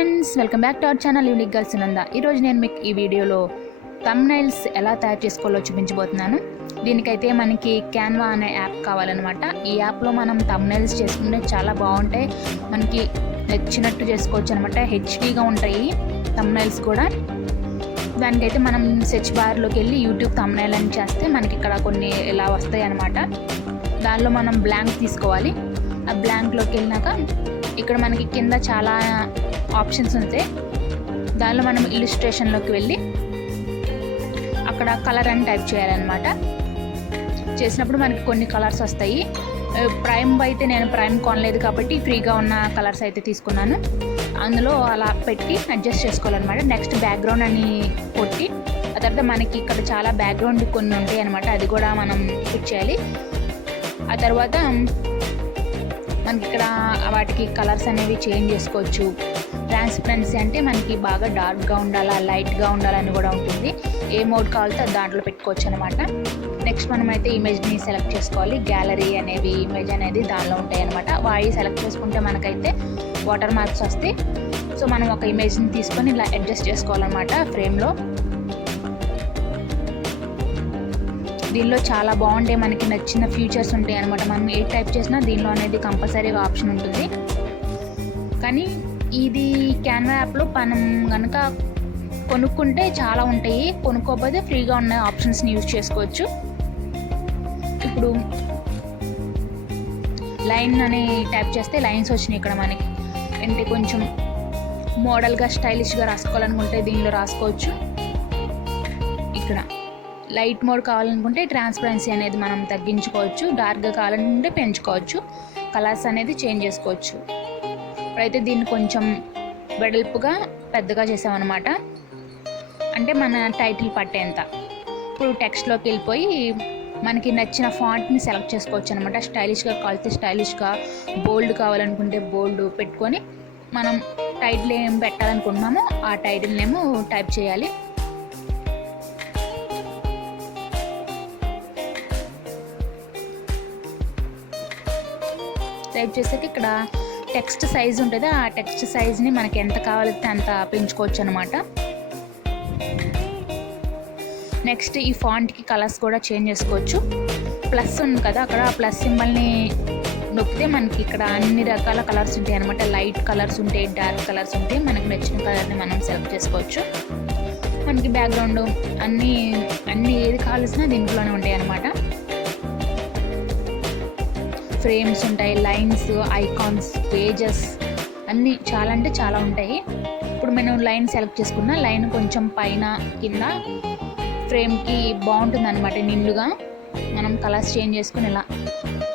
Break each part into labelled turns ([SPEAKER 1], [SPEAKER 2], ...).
[SPEAKER 1] Friends welcome back to our channel unique girls Nanda. ఈరోజు నేను మీకు ఈ వీడియోలో తమ్నైల్స్ ఎలా తయారు చేసుకోవాలో చూపించబోతున్నాను. దీనికైతే మనకి క్యాన్వా అనే యాప్ కావాలన్నమాట. ఈ యాప్లో మనం తమ్నైల్స్ చేసుకుంటే చాలా బాగుంటాయి. మనకి నచ్చినట్టు చేసుకోవచ్చు అనమాట హెచ్డీగా ఉంటాయి తమ్నైల్స్ కూడా. దానికైతే మనం సెర్చ్ బార్లోకి వెళ్ళి యూట్యూబ్ తమ్నైల్ అని చేస్తే మనకి ఇక్కడ కొన్ని ఇలా వస్తాయి అనమాట దానిలో మనం బ్లాంక్ తీసుకోవాలి. ఆ బ్లాంక్లోకి వెళ్ళినాక ఇక్కడ మనకి కింద చాలా ఆప్షన్స్ ఉంటాయి. దానిలో మనం ఇల్లుస్ట్రేషన్లోకి వెళ్ళి అక్కడ కలర్ అని టైప్ చేయాలన్నమాట. చేసినప్పుడు మనకి కొన్ని కలర్స్ వస్తాయి. ప్రైమ్ అయితే నేను ప్రైమ్ కొనలేదు కాబట్టి ఫ్రీగా ఉన్న కలర్స్ అయితే తీసుకున్నాను. అందులో అలా పెట్టి అడ్జస్ట్ చేసుకోవాలన్నమాట. నెక్స్ట్ బ్యాక్గ్రౌండ్ అని కొట్టి ఆ తర్వాత మనకి ఇక్కడ చాలా బ్యాక్గ్రౌండ్ కొన్ని ఉంటాయి అనమాట అది కూడా మనం ఫిట్ చేయాలి. ఆ తర్వాత మనకి ఇక్కడ వాటికి కలర్స్ అనేవి చేంజ్ చేసుకోవచ్చు. ట్రాన్స్పరెన్సీ అంటే మనకి బాగా డార్క్గా ఉండాలా లైట్గా ఉండాలని కూడా ఉంటుంది. ఏ మోడ్ కావాలితే దాంట్లో పెట్టుకోవచ్చు అనమాట నెక్స్ట్ మనమైతే ఇమేజ్ని సెలెక్ట్ చేసుకోవాలి. గ్యాలరీ అనేవి ఇమేజ్ అనేది దానిలో ఉంటాయి అనమాట వాయి సెలెక్ట్ చేసుకుంటే మనకైతే వాటర్ మార్క్స్ వస్తాయి. సో మనం ఒక ఇమేజ్ని తీసుకొని ఇలా అడ్జస్ట్ చేసుకోవాలన్నమాట ఫ్రేమ్లో. దీనిలో చాలా బాగుంటాయి మనకి నచ్చిన ఫ్యూచర్స్ ఉంటాయి అనమాట మనం ఏ టైప్ చేసినా దీనిలో అనేది కంపల్సరీగా ఆప్షన్ ఉంటుంది. కానీ ఇది క్యాన్వా యాప్లో మనం కనుక కొనుక్కుంటే చాలా ఉంటాయి. కొనుక్కోకపోతే ఫ్రీగా ఉన్న ఆప్షన్స్ని యూజ్ చేసుకోవచ్చు. ఇప్పుడు లైన్ అని టైప్ చేస్తే లైన్స్ వచ్చినాయి ఇక్కడ మనకి. అంటే కొంచెం మోడల్గా స్టైలిష్గా రాసుకోవాలనుకుంటే దీనిలో రాసుకోవచ్చు. ఇక్కడ. లైట్ మోడ్ కావాలనుకుంటే ట్రాన్స్పరెన్సీ అనేది మనం తగ్గించుకోవచ్చు డార్క్గా కావాలనుకుంటే పెంచుకోవచ్చు కలర్స్ అనేది చేంజ్ చేసుకోవచ్చు. ఇప్పుడైతే దీన్ని కొంచెం వెడల్పుగా పెద్దగా చేసామన్నమాట. అంటే మన టైటిల్ పట్టేంత. ఇప్పుడు టెక్స్ట్లోకి వెళ్ళిపోయి మనకి నచ్చిన ఫాంట్ని సెలెక్ట్ చేసుకోవచ్చు అనమాట స్టైలిష్గా కావాలితే స్టైలిష్గా బోల్డ్ కావాలనుకుంటే బోల్డ్ పెట్టుకొని మనం టైటిల్ ఏం పెట్టాలనుకుంటున్నామో ఆ టైటిల్ నేమో టైప్ చేయాలి. టైప్ చేసాక ఇక్కడ టెక్స్ట్ సైజ్ ఉంటుంది. ఆ టెక్స్ట్ సైజ్ని మనకి ఎంత కావాలితే అంత పెంచుకోవచ్చు అనమాట నెక్స్ట్ ఈ ఫాంట్కి కలర్స్ కూడా చేంజ్ చేసుకోవచ్చు. ప్లస్ ఉంది కదా అక్కడ ఆ ప్లస్ సింబల్ని నొక్కితే మనకి ఇక్కడ అన్ని రకాల కలర్స్ ఉంటాయి అనమాట లైట్ కలర్స్ ఉంటాయి డార్క్ కలర్స్ ఉంటాయి. మనకి నచ్చిన కలర్ని మనం సెలెక్ట్ చేసుకోవచ్చు. మనకి బ్యాక్గ్రౌండ్ అన్నీ అన్నీ ఏది కావాల్సినా దీంట్లోనే ఉంటాయి అనమాట ఫ్రేమ్స్ ఉంటాయి లైన్స్ ఐకాన్స్ పేజెస్ అన్నీ చాలా అంటే చాలా ఉంటాయి. ఇప్పుడు మనం లైన్ సెలెక్ట్ చేసుకున్న లైన్ కొంచెం పైన కింద ఫ్రేమ్కి బాగుంటుంది అనమాట నిండుగా. మనం కలర్స్ చేంజ్ చేసుకుని ఇలా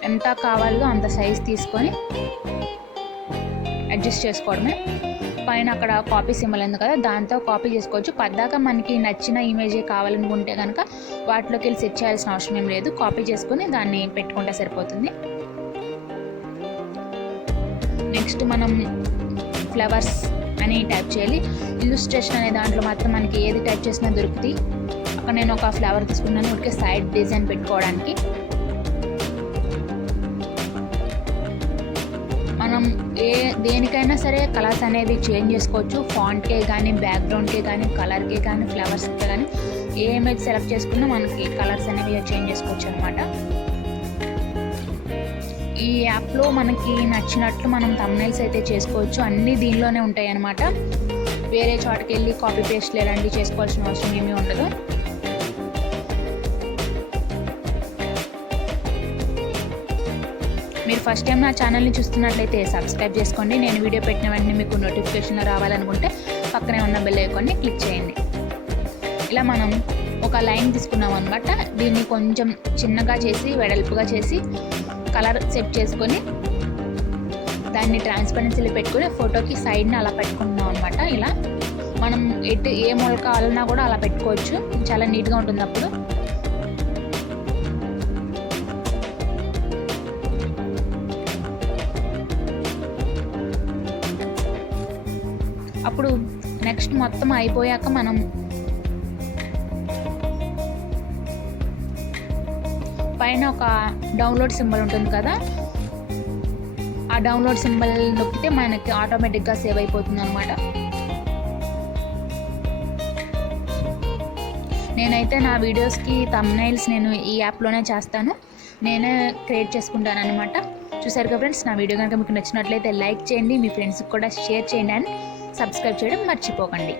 [SPEAKER 1] ఎంత కావాలో అంత సైజ్ తీసుకొని అడ్జస్ట్ చేసుకోవడమే. పైన అక్కడ కాపీ సింబల్ ఉంది కదా దాంతో కాపీ చేసుకోవచ్చు. పద్దాక మనకి నచ్చిన ఇమేజ్ కావాలనుకుంటే కనుక వాటిలోకి వెళ్ళి సెట్ చేయాల్సిన అవసరం ఏం లేదు. కాపీ చేసుకొని దాన్ని పెట్టుకుంటే సరిపోతుంది. నెక్స్ట్ మనం ఫ్లవర్స్ అని టైప్ చేయాలి. ఇల్లుస్ట్రేషన్ అనే దాంట్లో మాత్రం మనకి ఏది టైప్ చేసినా దొరుకుతుంది అక్కడ నేను ఒక ఫ్లవర్ తీసుకున్నాను ఒకటి సైడ్ డిజైన్ పెట్టుకోవడానికి. మనం ఏ దేనికైనా సరే కలర్స్ అనేవి చేంజ్ చేసుకోవచ్చు. ఫాంట్కే కానీ బ్యాక్గ్రౌండ్కే కానీ కలర్కే కానీ ఫ్లవర్స్కే కానీ ఏ ఇమేజ్ సెలెక్ట్ చేసుకున్నా మనకి కలర్స్ అనేవి చేంజ్ చేసుకోవచ్చు అనమాట ఈ యాప్లో మనకి నచ్చినట్లు మనం తమ్నైల్స్ అయితే చేసుకోవచ్చు. అన్నీ దీనిలోనే ఉంటాయి అన్నమాట వేరే చోటకి వెళ్ళి కాపీ పేస్ట్ లేదండి చేసుకోవాల్సిన అవసరం ఏమీ ఉండదు. మీరు ఫస్ట్ టైం నా ఛానల్ని చూస్తున్నట్లయితే సబ్స్క్రైబ్ చేసుకోండి. నేను వీడియో పెట్టిన వెంటనే మీకు నోటిఫికేషన్లో రావాలనుకుంటే పక్కనే ఉన్న బెల్ ఐకాన్ని క్లిక్ చేయండి. ఇలా మనం ఒక లైన్ తీసుకున్నాం అనమాట దీన్ని కొంచెం చిన్నగా చేసి వెడల్పుగా చేసి కలర్ సెట్ చేసుకొని దాన్ని ట్రాన్స్పరెన్సీలో పెట్టుకుని ఫోటోకి సైడ్ని అలా పెట్టుకుంటున్నాం అనమాట ఇలా మనం ఎటు ఏ మూల కావాలన్నా కూడా అలా పెట్టుకోవచ్చు. చాలా నీట్గా ఉంటుంది అప్పుడు. అప్పుడు నెక్స్ట్ మొత్తం అయిపోయాక మనం పైన ఒక డౌన్లోడ్ సింబల్ ఉంటుంది కదా? ఆ డౌన్లోడ్ సింబల్ నొక్కితే మనకి ఆటోమేటిక్గా సేవ్ అయిపోతుంది అనమాట నేనైతే నా వీడియోస్కి తమ్నైల్స్ నేను ఈ యాప్లోనే చేస్తాను. నేనే క్రియేట్ చేసుకుంటాను అనమాట చూసారు కదా ఫ్రెండ్స్ నా వీడియో కనుక మీకు నచ్చినట్లయితే లైక్ చేయండి మీ ఫ్రెండ్స్కి కూడా షేర్ చేయండి అండ్ సబ్స్క్రైబ్ చేయడం మర్చిపోకండి.